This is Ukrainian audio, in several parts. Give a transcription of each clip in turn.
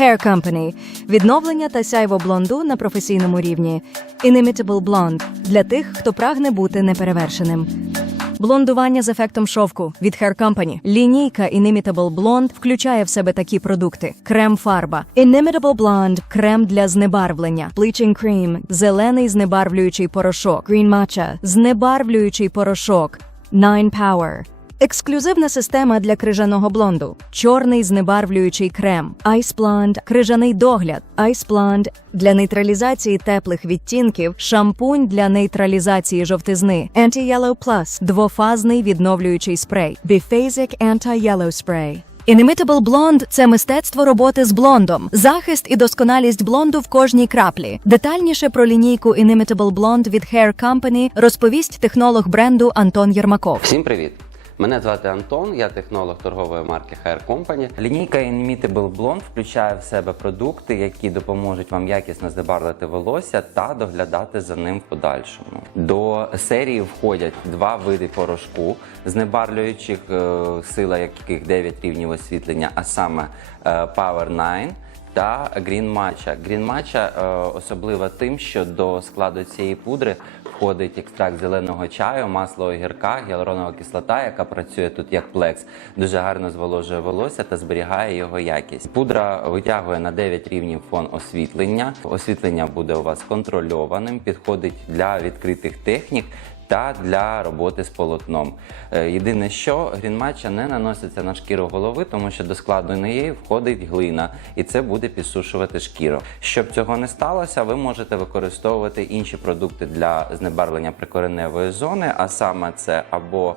Hair Company – відновлення та сяйво блонду на професійному рівні. Inimitable Blonde – для тих, хто прагне бути неперевершеним. Блондування з ефектом шовку від Hair Company. Лінійка Inimitable Blonde включає в себе такі продукти: крем-фарба, Inimitable Blonde – крем для знебарвлення, Bleaching Cream – зелений знебарвлюючий порошок, Green Matcha – знебарвлюючий порошок, Nine Power – Ексклюзивна система для крижаного блонду, чорний знебарвлюючий крем, Ice Blonde – крижаний догляд, Ice Blonde – для нейтралізації теплих відтінків, шампунь для нейтралізації жовтизни, Anti-Yellow Plus – двофазний відновлюючий спрей, Biphasic Anti-Yellow Spray. Inimitable Blonde – це мистецтво роботи з блондом, захист і досконалість блонду в кожній краплі. Детальніше про лінійку Inimitable Blonde від Hair Company розповість технолог бренду Антон Єрмаков. Всім привіт! Мене звати Антон, я технолог торгової марки Hair Company. Лінійка Inimitable Blonde включає в себе продукти, які допоможуть вам якісно забарвити волосся та доглядати за ним в подальшому. До серії входять два види порошку, знебарвлюючих, е, сила яких 9 рівнів освітлення, а саме е, Power 9 та Matcha е, особлива тим, що до складу цієї пудри входить екстракт зеленого чаю, масло огірка, гіалуронова кислота, яка працює тут як плекс, дуже гарно зволожує волосся та зберігає його якість. Пудра витягує на 9 рівнів фон освітлення. Освітлення буде у вас контрольованим, підходить для відкритих технік та для роботи з полотном. Е, Єдине, що грінматча не наноситься на шкіру голови, тому що до складу неї входить глина, і це буде підсушувати шкіру. Щоб цього не сталося, ви можете використовувати інші продукти для знебарвлення прикореневої зони, а саме це або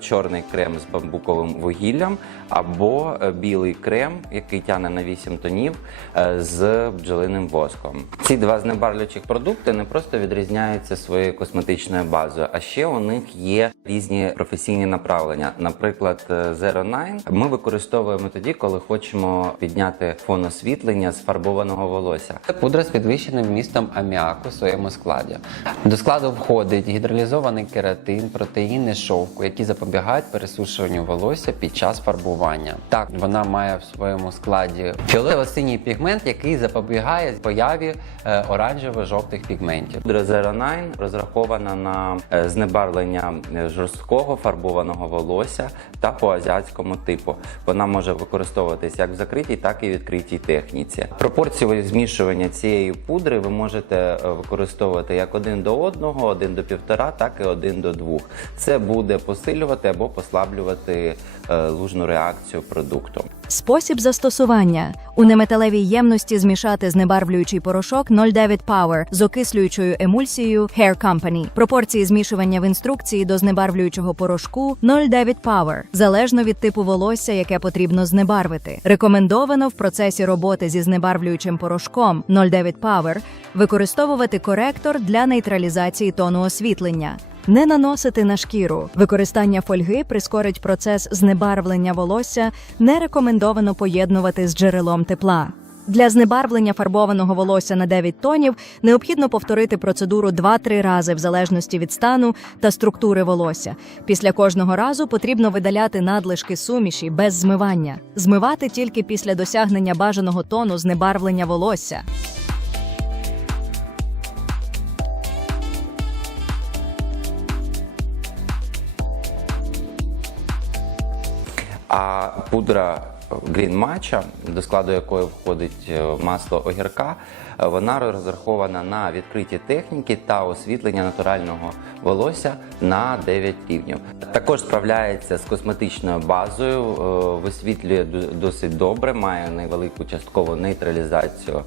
чорний крем з бамбуковим вугіллям, або е, білий крем, який тягне на 8 тонів е, з бджолиним воском. Ці два знебарвлючих продукти не просто відрізняються своєю косметичною базою, а ще у них є різні професійні направлення. Наприклад, е, Zero Nine ми використовуємо тоді, коли хочемо підняти фон освітлення з фарбованого волосся. Це пудра з підвищеним вмістом аміаку в своєму складі. До складу входить гідролізований кератин, протеїни шовку, які запобігають пересушуванню волосся під час фарбування. Так, вона має в своєму складі фіолетово-синій пігмент, який запобігає появі е, оранжево-жовтих пігментів. Zero розрахована на е, знебарвлення е, жорсткого фарбованого волосся та по азіатському типу. Вона може використовуватись як в закритій, так і в відкритій техніці. Пропорцію змішування цієї пудри ви можете використовувати як один до одного, один до півтора, так і один до двох. Це буде посилювати або послаблювати е, лужну реакцію продукту. Спосіб застосування у неметалевій ємності змішати знебарвлюючий порошок 09 Power з окислюючою емульсією Hair Company. Пропорції змішування в інструкції до знебарвлюючого порошку 09 Power, залежно від типу волосся, яке потрібно знебарвити. Рекомендовано в процесі роботи зі знебарвлюючим порошком 09 Power використовувати коректор для нейтралізації тону освітлення. Не наносити на шкіру. Використання фольги прискорить процес знебарвлення волосся. Не рекомендовано поєднувати з джерелом тепла. Для знебарвлення фарбованого волосся на 9 тонів необхідно повторити процедуру 2-3 рази в залежності від стану та структури волосся. Після кожного разу потрібно видаляти надлишки суміші без змивання. Змивати тільки після досягнення бажаного тону знебарвлення волосся. А пудра Matcha, до складу якої входить е, масло огірка, вона розрахована на відкриті техніки та освітлення натурального волосся на 9 рівнів. Також справляється з косметичною базою, е, висвітлює досить добре, має невелику часткову нейтралізацію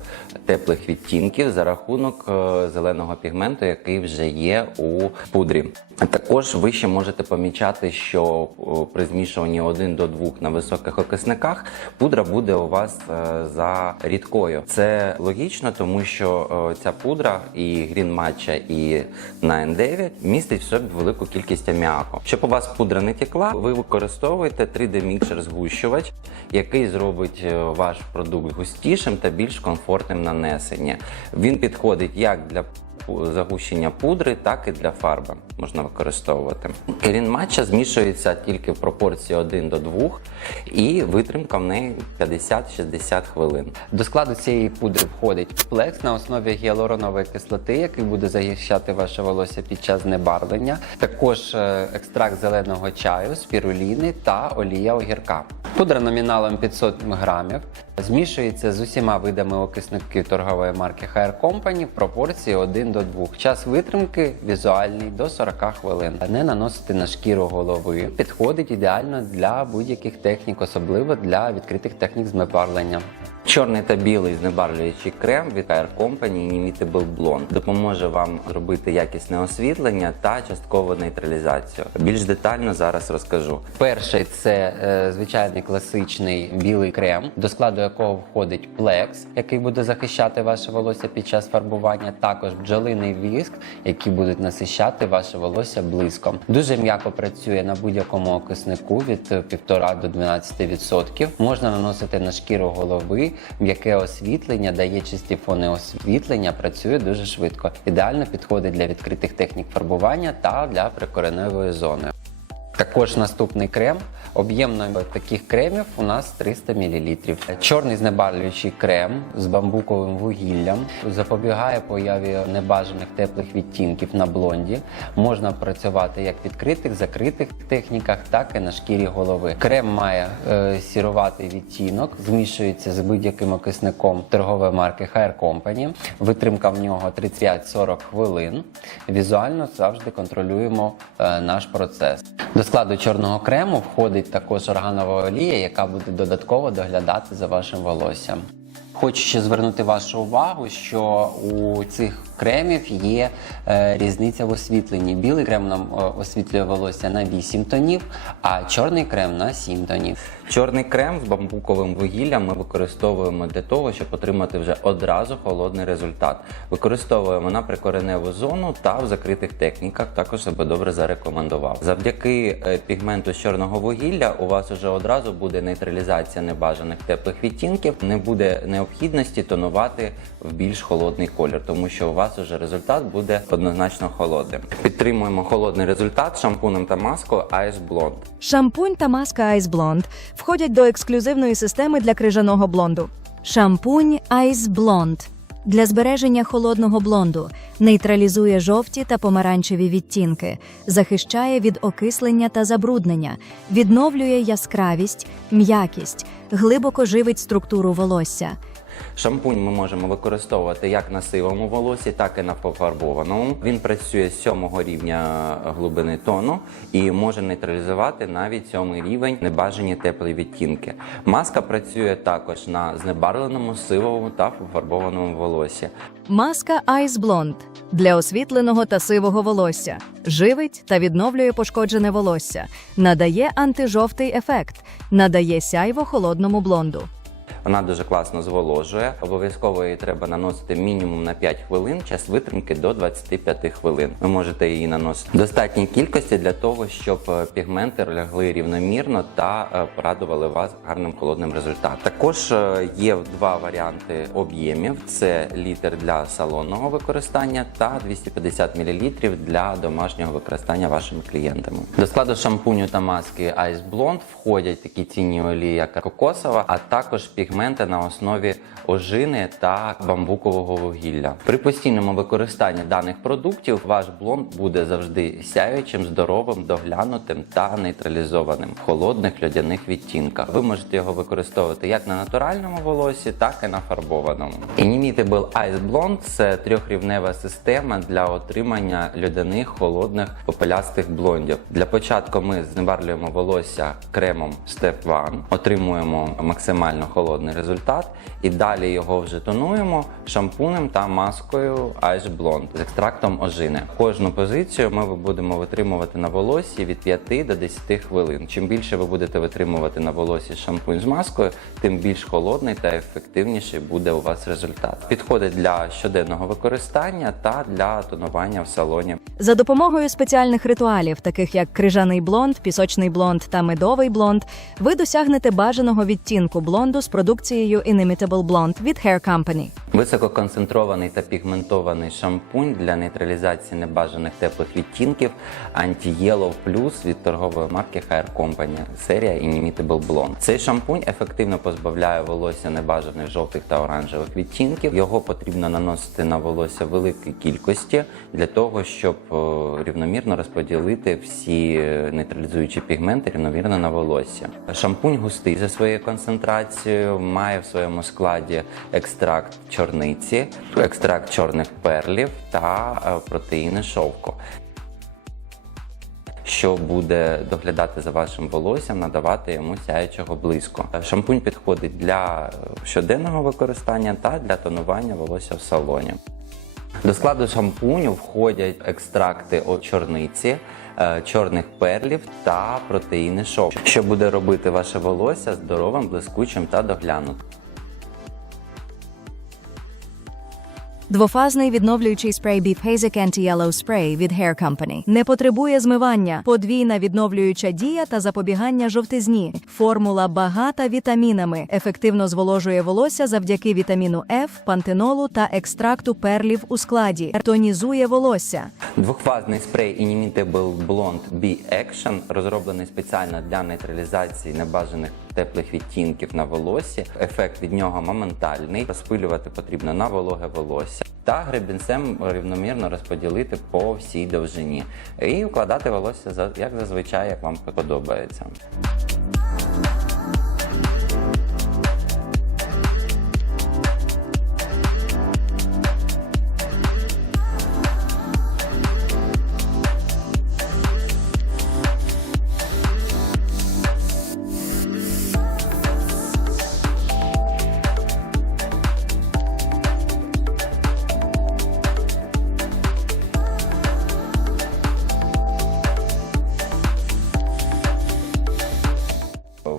теплих відтінків за рахунок е, зеленого пігменту, який вже є у пудрі. Також ви ще можете помічати, що при змішуванні 1 до 2 на високих окисниках пудра буде у вас е, за рідкою. Це логічно, тому що е, ця пудра і грін матча, і 9 містить в собі велику кількість аміаку. Щоб у вас пудра не тікла, ви використовуєте 3D мікшер згущувач, який зробить е, ваш продукт густішим та більш комфортним нанесення. Він підходить як для загущення пудри, так і для фарби можна використовувати. Керін матча змішується тільки в пропорції 1 до 2, і витримка в неї 50-60 хвилин. До складу цієї пудри входить плекс на основі гіалуронової кислоти, який буде захищати ваше волосся під час знебарвлення. Також е, екстракт зеленого чаю, спіруліни та олія огірка. Пудра номіналом 500 грамів змішується з усіма видами окисників торгової марки Hair Company в пропорції 1 до 2. Час витримки візуальний до 40 хвилин. Не наносити на шкіру голови. Підходить ідеально для будь-яких технік, особливо для відкритих технік знебарвлення. Чорний та білий знебарвлюючий крем від Hair Company Inimitable Blonde допоможе вам зробити якісне освітлення та часткову нейтралізацію. Більш детально зараз розкажу. Перший це е, звичайний класичний білий крем, до складу якого входить плекс, який буде захищати ваше волосся під час фарбування. Також бджолиний віск, які будуть насищати ваше волосся блиском. Дуже м'яко працює на будь-якому окиснику від е, 1,5 до 12%. Можна наносити на шкіру голови. М'яке освітлення дає чисті фони освітлення, працює дуже швидко. Ідеально підходить для відкритих технік фарбування та для прикореневої зони. Також наступний крем. Об'єм таких кремів у нас 300 мл. Чорний знебарвлюючий крем з бамбуковим вугіллям запобігає появі небажаних теплих відтінків на блонді. Можна працювати як в відкритих, закритих техніках, так і на шкірі голови. Крем має е, сіруватий відтінок, змішується з будь-яким окисником торгової марки Hair Company. Витримка в нього 35-40 хвилин. Візуально завжди контролюємо е, наш процес. До складу чорного крему входить також органова олія, яка буде додатково доглядати за вашим волоссям. Хочу ще звернути вашу увагу, що у цих кремів є е, різниця в освітленні. Білий крем нам е, освітлює волосся на 8 тонів, а чорний крем на 7 тонів. Чорний крем з бамбуковим вугіллям ми використовуємо для того, щоб отримати вже одразу холодний результат. Використовуємо на прикореневу зону та в закритих техніках. Також себе добре зарекомендував. Завдяки е, пігменту з чорного вугілля у вас вже одразу буде нейтралізація небажаних теплих відтінків. Не буде необхідності тонувати в більш холодний колір, тому що у вас вже результат буде однозначно холодним. Підтримуємо холодний результат шампунем та маскою Ice Blonde. Шампунь та маска Ice Blonde входять до ексклюзивної системи для крижаного блонду. Шампунь Ice Blonde для збереження холодного блонду нейтралізує жовті та помаранчеві відтінки, захищає від окислення та забруднення, відновлює яскравість, м'якість, глибоко живить структуру волосся. Шампунь ми можемо використовувати як на сивому волосі, так і на пофарбованому. Він працює з сьомого рівня глибини тону і може нейтралізувати навіть сьомий рівень небажані теплі відтінки. Маска працює також на знебарвленому, сивому та пофарбованому волосі. Маска Ice Blonde для освітленого та сивого волосся. Живить та відновлює пошкоджене волосся. Надає антижовтий ефект. Надає сяйво холодному блонду. Вона дуже класно зволожує. Обов'язково її треба наносити мінімум на 5 хвилин, час витримки до 25 хвилин. Ви можете її наносити в достатній кількості для того, щоб е, пігменти лягли рівномірно та е, порадували вас гарним холодним результатом. Також е, є два варіанти об'ємів: це літр для салонного використання та 250 мл для домашнього використання вашими клієнтами. До складу шампуню та маски Ice Blonde входять такі цінні олії, як кокосова, а також пігменти на основі ожини та бамбукового вугілля. При постійному використанні даних продуктів ваш блонд буде завжди сяючим, здоровим, доглянутим та нейтралізованим в холодних льодяних відтінках. Ви можете його використовувати як на натуральному волосі, так і на фарбованому. Inimitable Ice Blonde – це трьохрівнева система для отримання льодяних холодних попелястих блондів. Для початку ми знебарвлюємо волосся кремом Step One, отримуємо максимально холодний результат і далі його вже тонуємо шампунем та маскою Ice Blonde з екстрактом ожини. Кожну позицію ми будемо витримувати на волосі від 5 до 10 хвилин. Чим більше ви будете витримувати на волосі шампунь з маскою, тим більш холодний та ефективніший буде у вас результат. Підходить для щоденного використання та для тонування в салоні. За допомогою спеціальних ритуалів, таких як крижаний блонд, пісочний блонд та медовий блонд, ви досягнете бажаного відтінку блонду з продукцією Inimitable Blonde від Hair Company. Висококонцентрований та пігментований шампунь для нейтралізації небажаних теплих відтінків Anti-Yellow Plus від торгової марки Hair Company, серія Inimitable Blonde. Цей шампунь ефективно позбавляє волосся небажаних жовтих та оранжевих відтінків. Його потрібно наносити на волосся в великій кількості для того, щоб рівномірно розподілити всі е, нейтралізуючі пігменти рівномірно на волосся. Шампунь густий за своєю концентрацією, має в своєму складі екстракт чорниці, екстракт чорних перлів та е, протеїни шовку. Що буде доглядати за вашим волоссям, надавати йому сяючого блиску. Шампунь підходить для е, щоденного використання та для тонування волосся в салоні. До складу шампуню входять екстракти от чорниці, е, чорних перлів та протеїни шовку, що буде робити ваше волосся здоровим, блискучим та доглянутим. Двофазний відновлюючий спрей Beef Hazic Anti-Yellow Spray від Hair Company. Не потребує змивання, подвійна відновлююча дія та запобігання жовтизні. Формула багата вітамінами, ефективно зволожує волосся завдяки вітаміну F, пантенолу та екстракту перлів у складі. Тонізує волосся. Двохфазний спрей Inimitable Blonde B-Action розроблений спеціально для нейтралізації небажаних теплих відтінків на волоссі. Ефект від нього моментальний. Розпилювати потрібно на вологе волосся та гребінцем рівномірно розподілити по всій довжині і вкладати волосся як зазвичай, як вам подобається.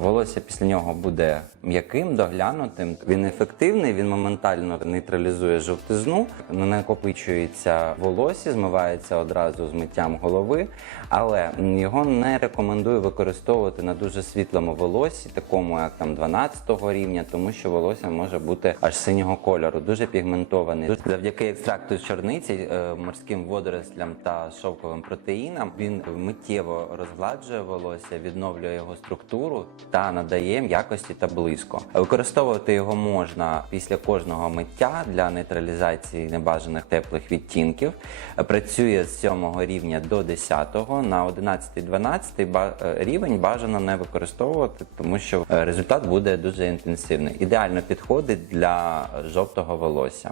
Волосся після нього буде м'яким, доглянутим. Він ефективний, він моментально нейтралізує жовтизну, не накопичується волосся, змивається одразу з миттям голови, але його не рекомендую використовувати на дуже світлому волоссі, такому як там 12-го рівня, тому що волосся може бути аж синього кольору, дуже пігментований. Завдяки екстракту чорниці, е, морським водорослям та шовковим протеїнам він миттєво розгладжує волосся, відновлює його структуру та надає м'якості та блиску. Використовувати його можна після кожного миття для нейтралізації небажаних теплих відтінків. Працює з 7 рівня до 10 на 11-12 ба- е, рівень бажано не використовувати, тому що е, результат буде дуже інтенсивний. Ідеально підходить для жовтого волосся.